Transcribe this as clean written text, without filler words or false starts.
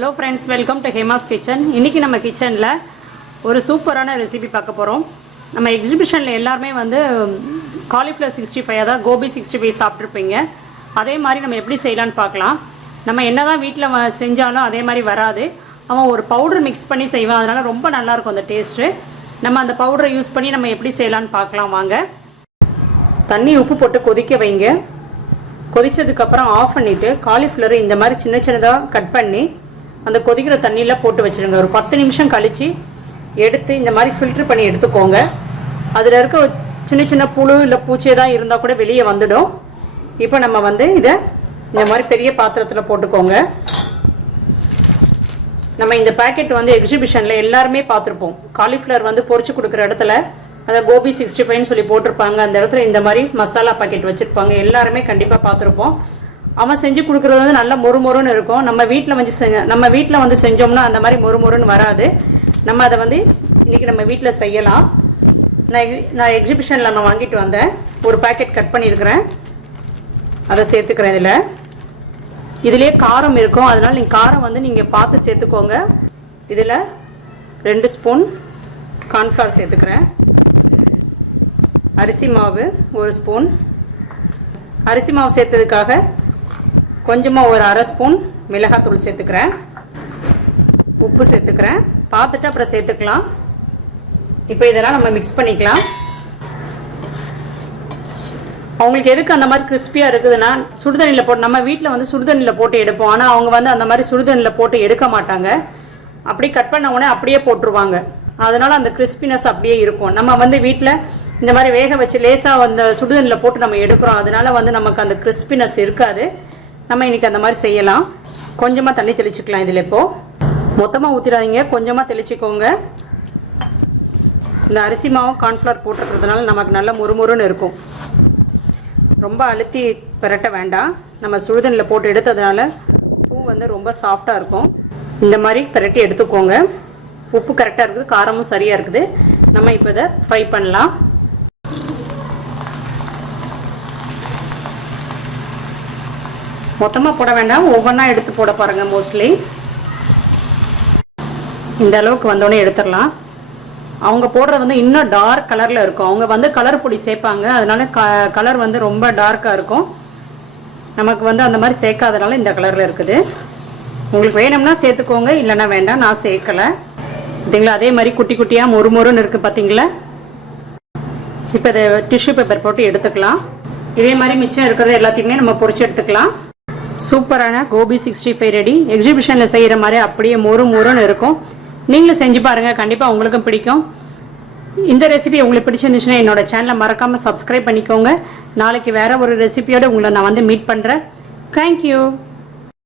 Hello friends, welcome to Hema's kitchen. இன்றைக்கி நம்ம கிச்சனில் ஒரு சூப்பரான ரெசிபி பார்க்க போகிறோம். நம்ம எக்ஸிபிஷனில் எல்லாருமே வந்து காலிஃப்ளவர் 65 அதாவது கோபி 65 சாப்பிட்ருப்பீங்க. அதே மாதிரி நம்ம எப்படி செய்யலான்னு பார்க்கலாம். நம்ம என்ன தான் வீட்டில் செஞ்சாலும் அதே மாதிரி வராது. அவன் ஒரு பவுடர் மிக்ஸ் பண்ணி செய்வான், அதனால் ரொம்ப நல்லாயிருக்கும் அந்த டேஸ்ட்டு. நம்ம அந்த பவுடரை யூஸ் பண்ணி நம்ம எப்படி செய்யலான்னு பார்க்கலாம் வாங்க. தண்ணி உப்பு போட்டு கொதிக்க வைங்க. கொதித்ததுக்கப்புறம் ஆஃப் பண்ணிவிட்டு காலிஃப்ளவர் இந்த மாதிரி சின்ன சின்னதாக கட் பண்ணி அந்த கொதிக்கிற தண்ணியில் போட்டு வச்சுருங்க. ஒரு 10 நிமிஷம் கழித்து எடுத்து இந்த மாதிரி ஃபில்ட்ரு பண்ணி எடுத்துக்கோங்க. அதில் இருக்க சின்ன சின்ன புழு இல்லை பூச்சி தான் இருந்தால் கூட வெளியே வந்துடும். இப்போ நம்ம வந்து இதை இந்த மாதிரி பெரிய பாத்திரத்தில் போட்டுக்கோங்க. நம்ம இந்த பேக்கெட் வந்து எக்ஸிபிஷனில் எல்லாருமே பார்த்துருப்போம். காலிஃப்ளவர் வந்து பொரிச்சு கொடுக்குற இடத்துல அதை கோபி 65ன்னு சொல்லி போட்டிருப்பாங்க. அந்த இடத்துல இந்த மாதிரி மசாலா பாக்கெட் வச்சுருப்பாங்க. எல்லாருமே கண்டிப்பாக பார்த்துருப்போம். அவன் செஞ்சு கொடுக்குறது வந்து நல்லா மொறுமொறுன்னு இருக்கும். நம்ம வீட்டில் வந்து செஞ்சோம்னா அந்த மாதிரி மொறுமொறுன்னு வராது. நம்ம அதை வந்து இன்றைக்கி நம்ம வீட்டில் செய்யலாம். நான் எக்ஸிபிஷனில் நான் வாங்கிட்டு வந்தேன். ஒரு பேக்கெட் கட் பண்ணியிருக்கிறேன், அதை சேர்த்துக்கிறேன். இதுலேயே காரம் இருக்கும், அதனால் நீங்கள் காரம் வந்து நீங்கள் பார்த்து சேர்த்துக்கோங்க. இதில் 2 ஸ்பூன் கார்ன்ஃப்ளவர் சேர்த்துக்கிறேன். அரிசி மாவு 1 ஸ்பூன். அரிசி மாவு சேர்த்ததுக்காக கொஞ்சமாக ஒரு 1/2 ஸ்பூன் மிளகாத்தூள் சேர்த்துக்கிறேன். உப்பு சேர்த்துக்கிறேன். பார்த்துட்டு அப்புறம் சேர்த்துக்கலாம். இப்போ இதெல்லாம் நம்ம மிக்ஸ் பண்ணிக்கலாம். அவங்களுக்கு எதுக்கு அந்த மாதிரி கிறிஸ்பியாக இருக்குதுன்னா சுடுதண்ணியில் போட்டு, நம்ம வீட்டில் வந்து சுடுதண்ணியில் போட்டு எடுப்போம். ஆனால் அவங்க வந்து அந்த மாதிரி சுடுதண்ணியில் போட்டு எடுக்க மாட்டாங்க. அப்படி கட் பண்ண உடனே அப்படியே போட்டுருவாங்க. அதனால் அந்த கிறிஸ்பினஸ் அப்படியே இருக்கும். நம்ம வந்து வீட்டில் இந்த மாதிரி வேக வச்சு லேசாக அந்த சுடுதண்ணியில் போட்டு நம்ம எடுக்கிறோம். அதனால வந்து நமக்கு அந்த கிறிஸ்பினஸ் இருக்காது. நம்ம இன்றைக்கி அந்த மாதிரி செய்யலாம். கொஞ்சமாக தண்ணி தெளிச்சுக்கலாம். இதில் இப்போது மொத்தமாக ஊற்றிடாதீங்க, கொஞ்சமாக தெளிச்சிக்கோங்க. இந்த அரிசி மாவும் கார்ன்ஃப்ளவர் போட்டுருக்கிறதுனால நமக்கு நல்ல முறுமுறுன்னு இருக்கும். ரொம்ப அழுத்தி பிரட்ட வேண்டாம். நம்ம சுடுதண்ணியில் போட்டு எடுத்ததுனால பூ வந்து ரொம்ப சாஃப்டாக இருக்கும். இந்த மாதிரி பிரட்டி எடுத்துக்கோங்க. உப்பு கரெக்டாக இருக்குது, காரமும் சரியாக இருக்குது. நம்ம இப்போ இதை ஃப்ரை பண்ணலாம். மொத்தமாக போட வேண்டாம், ஒவ்வொன்றா எடுத்து போட பாருங்கள். மோஸ்ட்லி இந்த அளவுக்கு வந்தோடனே எடுத்துடலாம். அவங்க போடுறது வந்து இன்னும் டார்க் கலரில் இருக்கும். அவங்க வந்து கலர் பொடி சேர்ப்பாங்க, அதனால கலர் வந்து ரொம்ப டார்க்காக இருக்கும். நமக்கு வந்து அந்த மாதிரி சேர்க்காதனால இந்த கலரில் இருக்குது. உங்களுக்கு வேணும்னா சேர்த்துக்கோங்க, இல்லைன்னா வேண்டாம். நான் சேர்க்கலை. பார்த்தீங்களா, அதே மாதிரி குட்டி குட்டியாக மொறுமொறுன்னு இருக்குது பார்த்தீங்களா. இப்போ இதை டிஷ்யூ பேப்பர் போட்டு எடுத்துக்கலாம். இதே மாதிரி மிச்சம் இருக்கிறது எல்லாத்தையுமே நம்ம பொரிச்சு எடுத்துக்கலாம். சூப்பரான கோபி 65 ரெடி. எக்ஸிபிஷனில் செய்கிற மாதிரி அப்படியே மொறுமொறுன்னு இருக்கும். நீங்களும் செஞ்சு பாருங்கள், கண்டிப்பாக உங்களுக்கும் பிடிக்கும். இந்த ரெசிபி உங்களுக்கு பிடிச்சிருந்துச்சுன்னா என்னோட சேனலை மறக்காமல் சப்ஸ்கிரைப் பண்ணிக்கோங்க. நாளைக்கு வேறு ஒரு ரெசிபியோடு உங்களை நான் வந்து மீட் பண்ணுறேன். தேங்க்யூ.